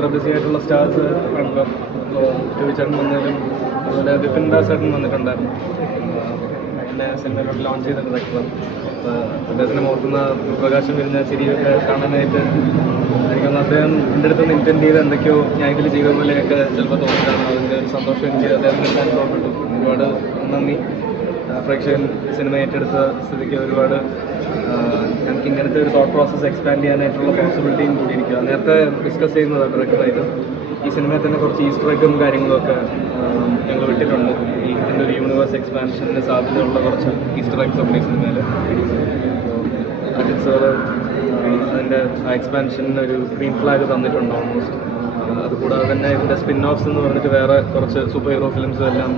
ഇത്ര ബിസി ആയിട്ടുള്ള സ്റ്റാർസ് ആണല്ലോ. അപ്പോൾ ചോദിച്ചേട്ടൻ വന്നതിലും അതുപോലെ വിപിൻ ദാസ് ഏട്ടൻ വന്നിട്ടുണ്ടായിരുന്നു. എന്നെ സിനിമയിലോട്ട് ലോഞ്ച് ചെയ്തിട്ടുണ്ട് റെക്ലം. അപ്പോൾ അദ്ദേഹത്തിന് ഓർക്കുന്ന പ്രകാശം വരുന്ന ചിരിയൊക്കെ കാണാനായിട്ട് എനിക്കൊന്ന് അദ്ദേഹം എൻ്റെ അടുത്തൊന്ന് ഇൻറ്റൻഡ് ചെയ്ത് എന്തൊക്കെയോ ഞാൻ ഇതിൽ ചെയ്ത പോലെയൊക്കെ ചിലപ്പോൾ തോന്നിയിട്ടാണ്. അതിൻ്റെ ഒരു സന്തോഷം എനിക്ക് അദ്ദേഹത്തിന് അനുഭവപ്പെട്ടു. ഒരുപാട് നന്ദി. പ്രേക്ഷകൻ സിനിമ ഏറ്റെടുത്ത സ്ഥിതിക്ക് ഒരുപാട് എനിക്ക് ഇങ്ങനത്തെ ഒരു തോട്ട് പ്രോസസ്സ് എക്സ്പാൻഡ് ചെയ്യാനായിട്ടുള്ള പോസിബിലിറ്റിയും കൂടിയിരിക്കുക. നേരത്തെ ഡിസ്കസ് ചെയ്യുന്നതാണ് ഡയറക്ടറായിട്ട് ഈ സിനിമയിൽ തന്നെ കുറച്ച് ഈസ്റ്റർ എഗ്ഗും കാര്യങ്ങളൊക്കെ ഞങ്ങൾ വിട്ടിട്ടുണ്ട്. ഈ ഇതിൻ്റെ ഒരു യൂണിവേഴ്സ് എക്സ്പാൻഷന് സാധ്യതയുള്ള കുറച്ച് ഈസ്റ്റർ എഗ്സ് ഉണ്ട് ഈ സിനിമയിൽ. അജിത് സാറ് അതിൻ്റെ ആ എക്സ്പാൻഷന് ഒരു ഗ്രീൻ ഫ്ലാഗ് തന്നിട്ടുണ്ട് ഓൾമോസ്റ്റ്. അതുകൂടാതെ തന്നെ ഇതിൻ്റെ സ്പിൻ ഓഫ്സ് എന്ന് പറഞ്ഞിട്ട് വേറെ കുറച്ച് സൂപ്പർ ഹീറോ ഫിലിംസും എല്ലാം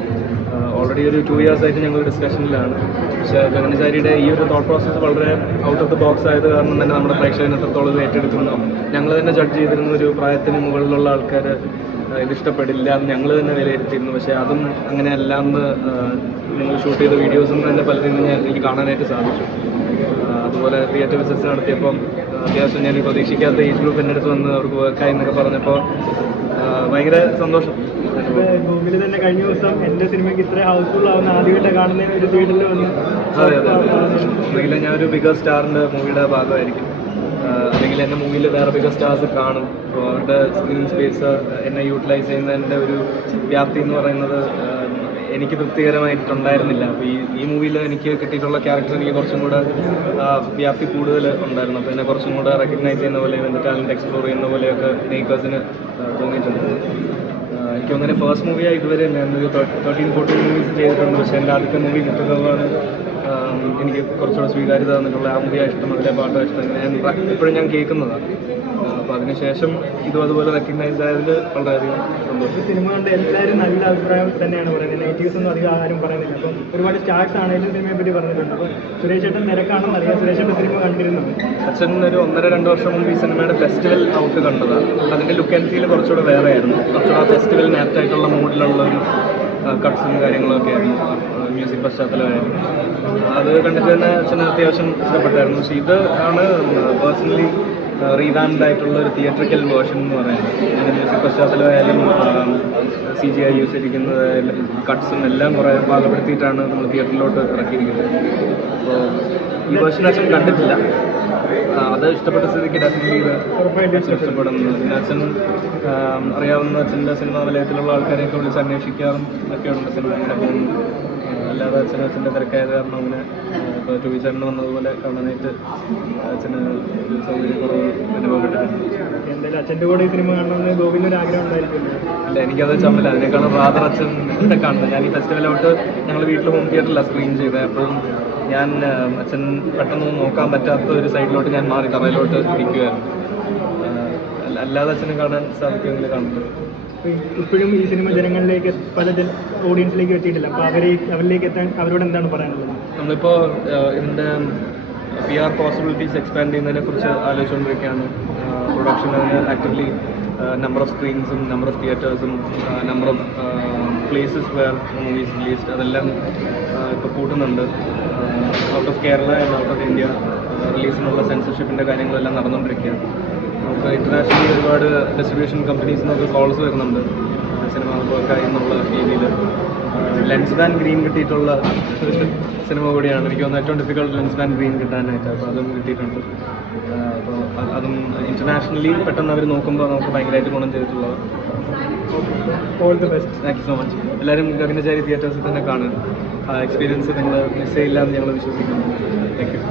ഓൾറെഡി ഒരു 2 years ആയിട്ട് ഞങ്ങൾ ഡിസ്കഷനിലാണ്. പക്ഷേ ഗഗനചാരിയുടെ ഈ ഒരു തോട്ട് പ്രോസസ്സ് വളരെ ഔട്ട് ഓഫ് ദ ബോക്സ് ആയത് കാരണം തന്നെ നമ്മുടെ പ്രേക്ഷകൻ എത്രത്തോളം ഏറ്റെടുക്കുന്നു ഞങ്ങൾ തന്നെ ജഡ്ജ് ചെയ്തിരുന്ന ഒരു പ്രായത്തിന് മുകളിലുള്ള ആൾക്കാർ ഇതിഷ്ടപ്പെടില്ല എന്ന് ഞങ്ങൾ തന്നെ വിലയിരുത്തിയിരുന്നു. പക്ഷേ അതും അങ്ങനെയല്ല എന്ന് നിങ്ങൾ ഷൂട്ട് ചെയ്ത വീഡിയോസിൽ നിന്ന് തന്നെ പലതിൽ നിന്ന് എനിക്ക് കാണാനായിട്ട് സാധിച്ചു. അതുപോലെ തിയേറ്റർ വിസിറ്റ്സ് നടത്തിയപ്പം അത്യാവശ്യം ഞാൻ പ്രതീക്ഷിക്കാത്ത ഏജ് ഗ്രൂപ്പ് എൻ്റെ അടുത്ത് വന്ന് അവർക്ക് വർക്കായി എന്നൊക്കെ പറഞ്ഞപ്പോൾ ഭയങ്കര സന്തോഷം. ഗൂഗിളിൽ തന്നെ കഴിഞ്ഞ ദിവസം എൻ്റെ സിനിമയ്ക്ക് ഇത്ര ഹൗസ്ഫുൾ ആവുന്ന ആദ്യമായിട്ട് കാണുന്ന ഒരു തിയേറ്ററിൽ വന്ന് അതെ അല്ലെങ്കിൽ ഞാനൊരു ബിഗർ സ്റ്റാറിൻ്റെ മൂവിയുടെ ഭാഗമായിരിക്കും. അല്ലെങ്കിൽ എൻ്റെ മൂവിയിൽ വേറെ ബിഗർ സ്റ്റാർസ് കാണും. അപ്പോൾ അവരുടെ സ്ക്രീൻ സ്പേസ് എന്നെ യൂട്ടിലൈസ് ചെയ്യുന്നതിൻ്റെ ഒരു വ്യാപ്തി എന്ന് പറയുന്നത് എനിക്ക് തൃപ്തികരമായിട്ടുണ്ടായിരുന്നില്ല. അപ്പോൾ ഈ മൂവിയിൽ എനിക്ക് കിട്ടിയിട്ടുള്ള ക്യാരക്ടർ എനിക്ക് കുറച്ചും കൂടെ വ്യാപ്തി കൂടുതൽ ഉണ്ടായിരുന്നു. അപ്പോൾ എന്നെ കുറച്ചും കൂടെ റെക്കഗ്നൈസ് ചെയ്യുന്ന പോലെയും എൻ്റെ ടാലൻറ്റ് എക്സ്പ്ലോർ ചെയ്യുന്ന പോലെയൊക്കെ മേക്കേഴ്സിന് തോന്നിയിട്ടുണ്ട്. എനിക്ക് അങ്ങനെ ഫസ്റ്റ് മൂവിയായി ഇതുവരെ ഞാനൊരു 13-14 മൂവീസ് ചെയ്തിട്ടുണ്ട്. പക്ഷേ എൻ്റെ ആദ്യത്തെ മൂവി കിട്ടുന്നതാണ് എനിക്ക് കുറച്ചുകൂടെ സ്വീകാര്യത തന്നിട്ടുള്ള. ആ മൂവിയാണ് ഇഷ്ടം, അതിലെ പാട്ടാണ് ഇഷ്ടം. ഞാൻ ഇപ്പോഴും ഞാൻ കേൾക്കുന്നതാണ്. അപ്പോൾ അതിനുശേഷം ഇതും അതുപോലെ റെക്കഗ്നൈസ്ഡ് ആയതിൽ വളരെയധികം സന്തോഷം. സിനിമ കൊണ്ട് എല്ലാവരും നല്ല അഭിപ്രായം തന്നെയാണ് പറയുന്നത്. നെഗറ്റീവ്സ് ഒന്നും അധികം ആരും പറയുന്നില്ല. അപ്പം ഒരുപാട് സ്റ്റാർസ് ആണെങ്കിലും സിനിമയെ പറ്റി പറഞ്ഞിട്ടുണ്ട്. അപ്പോൾ സുരേഷ് ചേട്ടൻ തിരക്കാണെന്ന് അറിയാം. സുരേഷ് ചേട്ടൻ സിനിമ കണ്ടിരുന്നത് അച്ഛൻ ഒരു 1.5-2 വർഷം മുമ്പ് ഈ സിനിമയുടെ ഫെസ്റ്റിവൽ ഔട്ട് കണ്ടതാണ്. അതിൻ്റെ ലുക്ക് ആൻഡ് ഫീൽ കുറച്ചുകൂടെ വേറെ ആയിരുന്നു. കുറച്ചുകൂടെ ഫെസ്റ്റിവലിന് ആപ്റ്റായിട്ടുള്ള മൂഡിലുള്ള ഒരു കട്ട്സും കാര്യങ്ങളൊക്കെ ആയിരുന്നു. മ്യൂസിക് പശ്ചാത്തലമായിരുന്നു. അത് കണ്ടിട്ട് തന്നെ അച്ഛന് അത്യാവശ്യം ഇഷ്ടപ്പെട്ടായിരുന്നു. പക്ഷേ ഇത് ആണ് പേഴ്സണലി റീവാൻഡ് ആയിട്ടുള്ള ഒരു തിയേറ്ററിക്കൽ വേർഷൻ എന്ന് പറയുന്നത്. അതിൻ്റെ മ്യൂസിക് പശ്ചാത്തലമായാലും CGI യൂസ് ചെയ്തിരിക്കുന്നത് കട്ട്സും എല്ലാം കുറേ പാകപ്പെടുത്തിയിട്ടാണ് നമ്മൾ തിയേറ്ററിലോട്ട് ഇറക്കിയിരിക്കുന്നത്. അപ്പോൾ ഈ വേർഷൻ അച്ഛൻ കണ്ടിട്ടില്ല. അത് ഇഷ്ടപ്പെട്ട സ്ഥിതിക്ക് ഡെഫിനറ്റ്ലി ഇത് അച്ഛൻ ഇഷ്ടപ്പെടുന്നു. പിന്നെ അച്ഛൻ അറിയാവുന്ന അച്ഛൻ്റെ സിനിമ വലയത്തിലുള്ള ആൾക്കാരെയൊക്കെ വിളിച്ച് അന്വേഷിക്കാറും ഒക്കെയുണ്ട് സിനിമ എങ്ങനെ പോകുന്നു. അല്ലാതെ അച്ഛൻ്റെ തിരക്കായത് കാരണം അങ്ങനെ ഇപ്പോൾ ചോദിച്ചേട്ടൻ വന്നതുപോലെ കാണാനായിട്ട് അച്ഛന് ഒരു സൗകര്യക്കുറവ് അനുഭവപ്പെട്ടിട്ടുണ്ട്. എന്തായാലും അച്ഛൻ്റെ കൂടെ ഈ സിനിമ കാണണമെന്ന് ഗോവിന്ദൊരു ആഗ്രഹം ഉണ്ടായിരിക്കുമല്ലോ. ഇല്ല, എനിക്കത് ചമ്മല. അതിനേക്കാളും റാദർ അച്ഛൻ കാണുന്നത്. ഞാൻ ഈ ഫെസ്റ്റിവലോട്ട് ഞങ്ങൾ വീട്ടിൽ ഹോം തിയേറ്ററിലാണ് സ്ക്രീൻ ചെയ്തത്. അപ്പോഴും ഞാൻ അച്ഛൻ പെട്ടെന്ന് നോക്കാൻ പറ്റാത്ത ഒരു സൈഡിലോട്ട് ഞാൻ മാറി തറയിലോട്ട് ഇരിക്കുമായിരുന്നു. അല്ലാതെ അച്ഛനെ കാണാൻ സാധിക്കുമെങ്കിൽ കാണുന്നത്. ഇപ്പോഴും ഈ സിനിമ ജനങ്ങളിലേക്ക് പല ഓഡിയൻസിലേക്ക് എത്തിയിട്ടില്ല. അപ്പോൾ അവരിലേക്ക് എത്താൻ അവരോട് എന്താണ് പറയാനുള്ളത്? നമ്മളിപ്പോൾ ഇതിൻ്റെ PR പോസിബിലിറ്റീസ് എക്സ്പാൻഡ് ചെയ്യുന്നതിനെക്കുറിച്ച് ആലോചിച്ചുകൊണ്ടിരിക്കുകയാണ്. പ്രൊഡക്ഷൻ അതിന് ആക്റ്റീവ്ലി നമ്പർ ഓഫ് സ്ക്രീൻസും നമ്പർ ഓഫ് തിയേറ്റേഴ്സും number of places where movies released അതെല്ലാം ഇപ്പോൾ കൂട്ടുന്നുണ്ട്. Out of Kerala and out of India റിലീസിനുള്ള സെൻസർഷിപ്പിൻ്റെ കാര്യങ്ങളെല്ലാം നടന്നുകൊണ്ടിരിക്കുകയാണ്. നമുക്ക് ഇൻ്റർനാഷണലി ഒരുപാട് ഡിസ്ട്രിബ്യൂഷൻ കമ്പനീസിൽ നിന്നൊക്കെ കോൾസ് വരുന്നുണ്ട് സിനിമ വർക്കായി എന്നുള്ള രീതിയിൽ. ലെൻസ് ബാൻ ഗ്രീൻ കിട്ടിയിട്ടുള്ള സിനിമ കൂടിയാണ്. എനിക്ക് തോന്നുന്നു ഏറ്റവും ഡിഫിക്കൽട്ട് ലെൻസ് ബാൻ ഗ്രീൻ കിട്ടാനായിട്ട്. അപ്പോൾ അതും കിട്ടിയിട്ടുണ്ട്. അപ്പോൾ അതും ഇൻ്റർനാഷണലി പെട്ടെന്ന് അവർ നോക്കുമ്പോൾ നമുക്ക് ഭയങ്കരമായിട്ട് ഗുണം ചെയ്തിട്ടുള്ളത്. All the best. Thank you so much. എല്ലാവരും ഗഗനചാരി തിയേറ്റേഴ്സിൽ തന്നെ കാണുക. ആ എക്സ്പീരിയൻസ് നിങ്ങൾ മിസ് ചെയ്യില്ല എന്ന് ഞങ്ങൾ വിശ്വസിക്കുന്നു. Thank you.